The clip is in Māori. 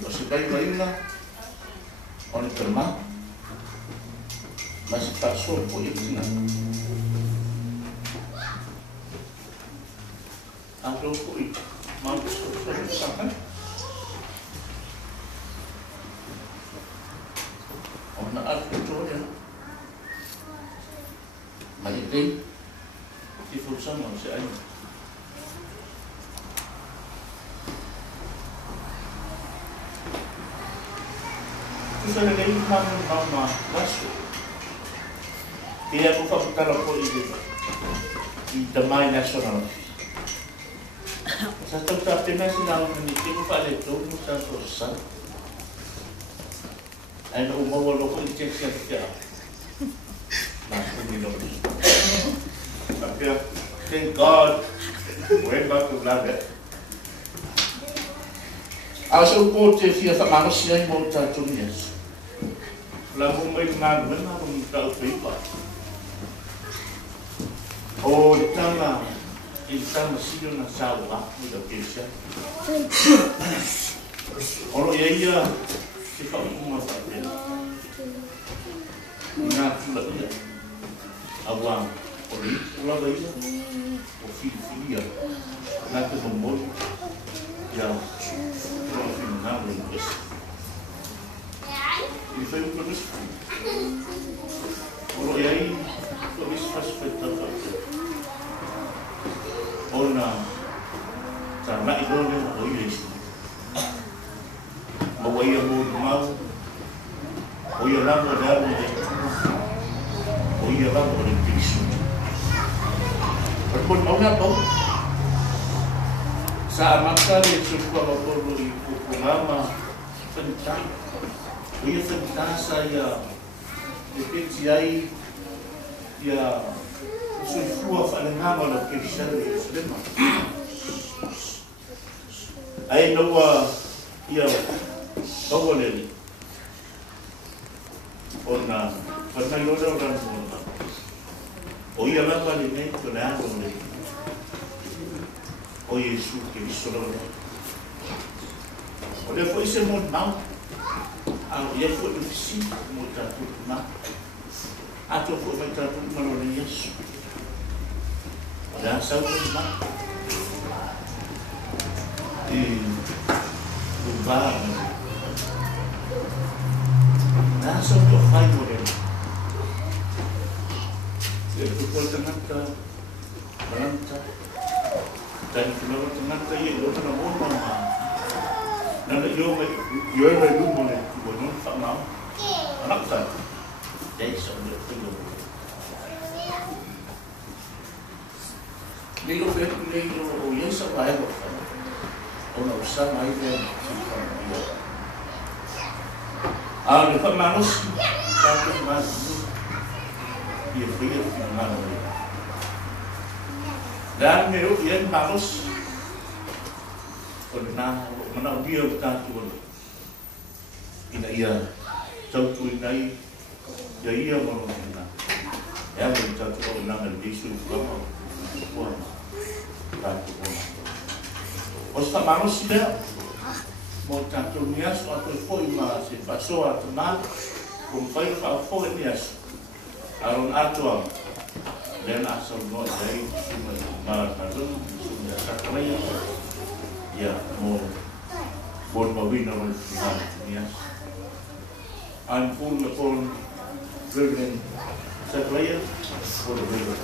o se kai waina o le tama ma se paso po itina lo po i ma so sa ona arte toya ma le dei ti funziona se ai Kusa na kayo mama waso. Kaya ko kaputara po i Damai National. Sa tawtapin na sinaw na niti ko pa ito mo sa Rosa. Ay na umawalo ko i-check siya. Nakumilog. Kaya, thank God. Way back to Blaga. Aso po siya sa mga siya yung mga tatunias. Lalu may nagawin na kung ikaw-iba. O itama siya na sawa, mudapin siya. Olo iya, si Kaukumapapin. Nakasulat niya. Awang, wala ba yun? O fili-filia. Nakasumbol. Ya, wala pinanawin ko siya. E foi o que eu disse. E aí, eu disse, faz feito tanto. Ou não, tá, mas eu não vou isso. Mas eu ia muito mal, ou ia lá mudar o destino, ou ia lá mudar o destino. Mas quando não é bom, sa amakar itu kalau perlu ibu ulama tentang ia tentang saya dipiciai ya sufua falengama lo kishari sema ai noa ia tawale ona pernah yoda orang semua o ia lama ni kena ni o Yesus Cristo lo o le foi se mon mau ia foi do fisi mo tatu na ato foi mai tatu malo ni Yesus ada sau na lugar na sau to fai mo den tu ko tanaka balanta dan kalau tengah kaya lo kena buat mana, nanti yo lu mana, bukan tak mau, anak kan, jadi sambil tunggu. Ni lo yang sampai apa? Orang usah main dia, lepas manus, tapi manus dia fikir mana dia. Dan meru yang harus pernah mana dia bertatu ina ia jauh inai ya ia mau mana ya bertatu orang yang disu kamu pun tatu pun ostak manusia mau tatu nias atau foi masih pasoa tenang kumpai foi nias alun atuang dan asal no dari semua marahun semua saklaya ya mau bon mawin naman niya an pun pun driven saklaya for the river